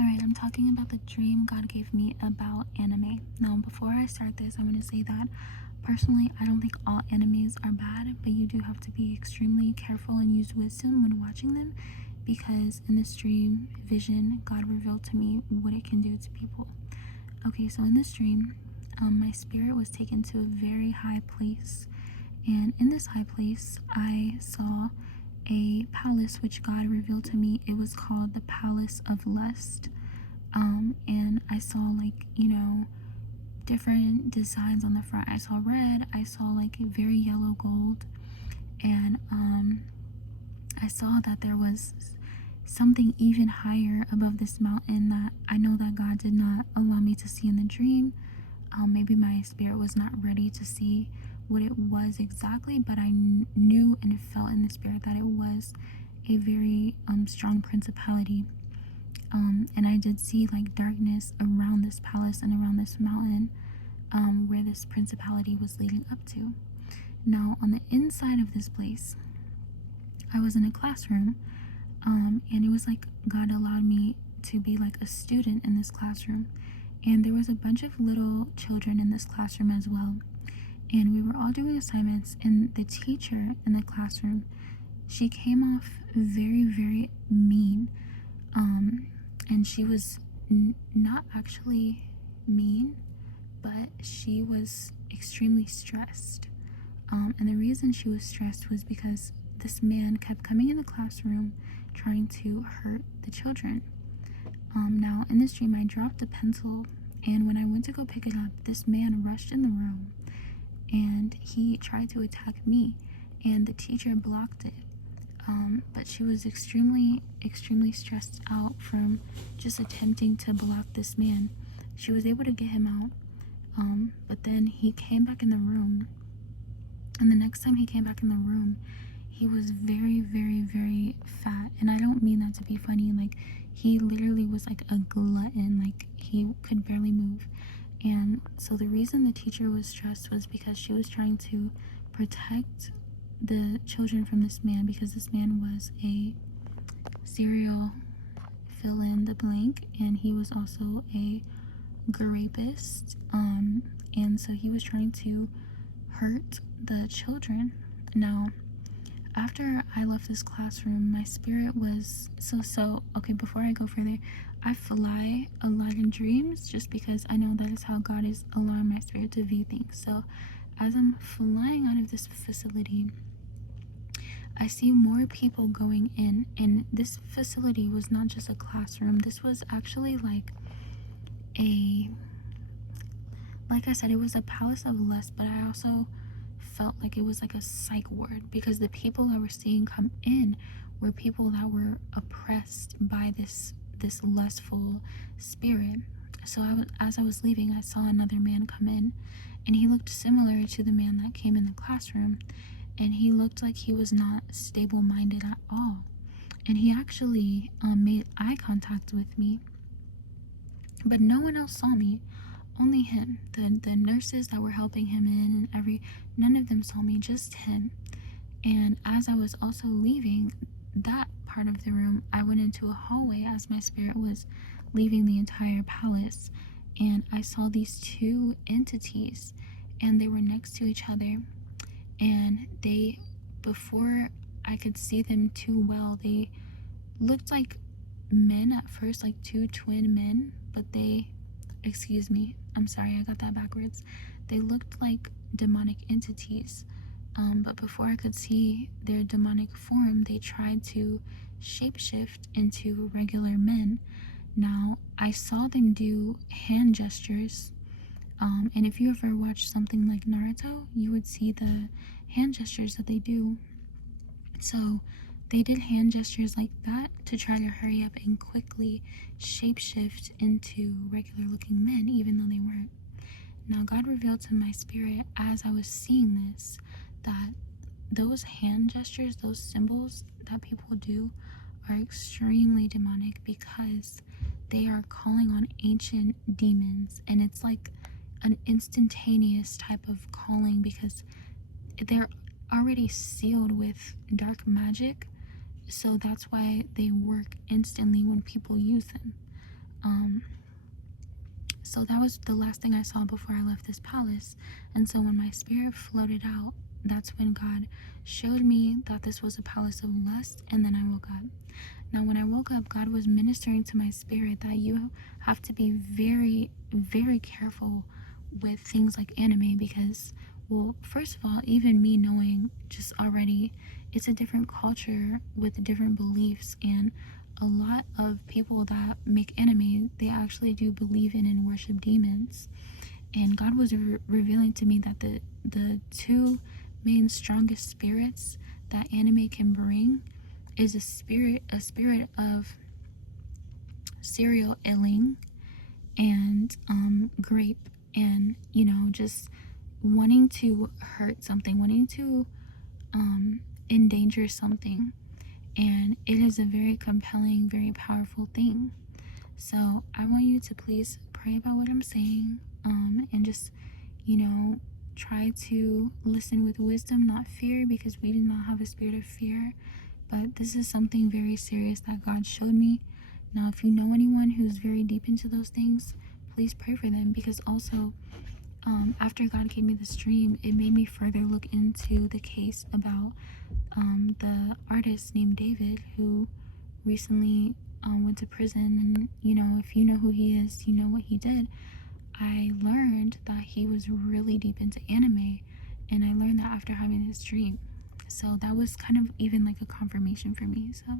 Alright, I'm talking about the dream God gave me about anime. Now, before I start this, I'm going to say that personally, I don't think all animes are bad, but you do have to be extremely careful and use wisdom when watching them because in this dream vision, God revealed to me what it can do to people. Okay, so in this dream, my spirit was taken to a very high place, and in this high place, I saw a palace which God revealed to me. It was called the Palace of Lust. And I saw different designs on the front. I saw red, I saw like a very yellow gold, and I saw that there was something even higher above this mountain that I know that God did not allow me to see in the dream. Maybe my spirit was not ready to see what it was exactly, but I knew and felt in the spirit that it was a very strong principality. And I did see like darkness around this palace and around this mountain where this principality was leading up to. Now, on the inside of this place, I was in a classroom, and it was like God allowed me to be like a student in this classroom. And there was a bunch of little children in this classroom as well. And we were all doing assignments, and the teacher in the classroom, she came off very, very mean. And she was not actually mean, but she was extremely stressed. And the reason she was stressed was because this man kept coming in the classroom trying to hurt the children. Now, in this dream, I dropped a pencil, and when I went to go pick it up, this man rushed in the room, and he tried to attack me, and the teacher blocked it. But she was extremely stressed out from just attempting to block this man. She was able to get him out, but then he came back in the room, and the next time he came back in the room, he was very, very, very fat. And I don't mean that to be funny. Like, he literally was like a glutton. Like, he could barely move. And so the reason the teacher was stressed was because she was trying to protect the children from this man, because this man was a serial fill in the blank, and he was also a rapist. And so he was trying to hurt the children. Now, after I left this classroom, my spirit was okay. Before I go further, I fly a lot in dreams just because I know that is how God is allowing my spirit to view things. So as I'm flying out of this facility, I see more people going in, and this facility was not just a classroom. This was actually like I said, it was a palace of lust, but I also felt like it was like a psych ward, because the people I were seeing come in were people that were oppressed by this lustful spirit. So as I was leaving, I saw another man come in, and he looked similar to the man that came in the classroom, and he looked like he was not stable-minded at all. And he actually made eye contact with me, but no one else saw me, only him. The nurses that were helping him in, and none of them saw me, just him. And as I was also leaving that part of the room, I went into a hallway as my spirit was leaving the entire palace, and I saw these two entities, and they were next to each other. And before I could see them too well, they looked like men at first, like two twin men, but excuse me, I'm sorry, I got that backwards. They looked like demonic entities, but before I could see their demonic form, they tried to shapeshift into regular men. Now, I saw them do hand gestures. And if you ever watched something like Naruto, you would see the hand gestures that they do. So they did hand gestures like that to try to hurry up and quickly shapeshift into regular looking men, even though they weren't. Now, God revealed to my spirit as I was seeing this that those hand gestures, those symbols that people do, are extremely demonic, because they are calling on ancient demons, and it's like an instantaneous type of calling, because they're already sealed with dark magic, so that's why they work instantly when people use them. Um, so that was the last thing I saw before I left this palace. And so when my spirit floated out, that's when God showed me that this was a palace of lust, and then I woke up. Now, when I woke up, God was ministering to my spirit that you have to be very, very careful with things like anime because, well, first of all, even me knowing just already, it's a different culture with different beliefs, and a lot of people that make anime, they actually do believe in and worship demons. And God was revealing to me that the two main strongest spirits that anime can bring is a spirit of serial illing and grape, and just wanting to hurt something, wanting to endanger something. And it is a very compelling, very powerful thing. So I want you to please pray about what I'm saying, and just, try to listen with wisdom, not fear, because we do not have a spirit of fear. But this is something very serious that God showed me. Now, if you know anyone who's very deep into those things, please pray for them, because also, after God gave me this dream, it made me further look into the case about the artist named David who recently went to prison. And if you know who he is, you know what he did. I learned that he was really deep into anime, and I learned that after having this dream. So that was kind of even like a confirmation for me. So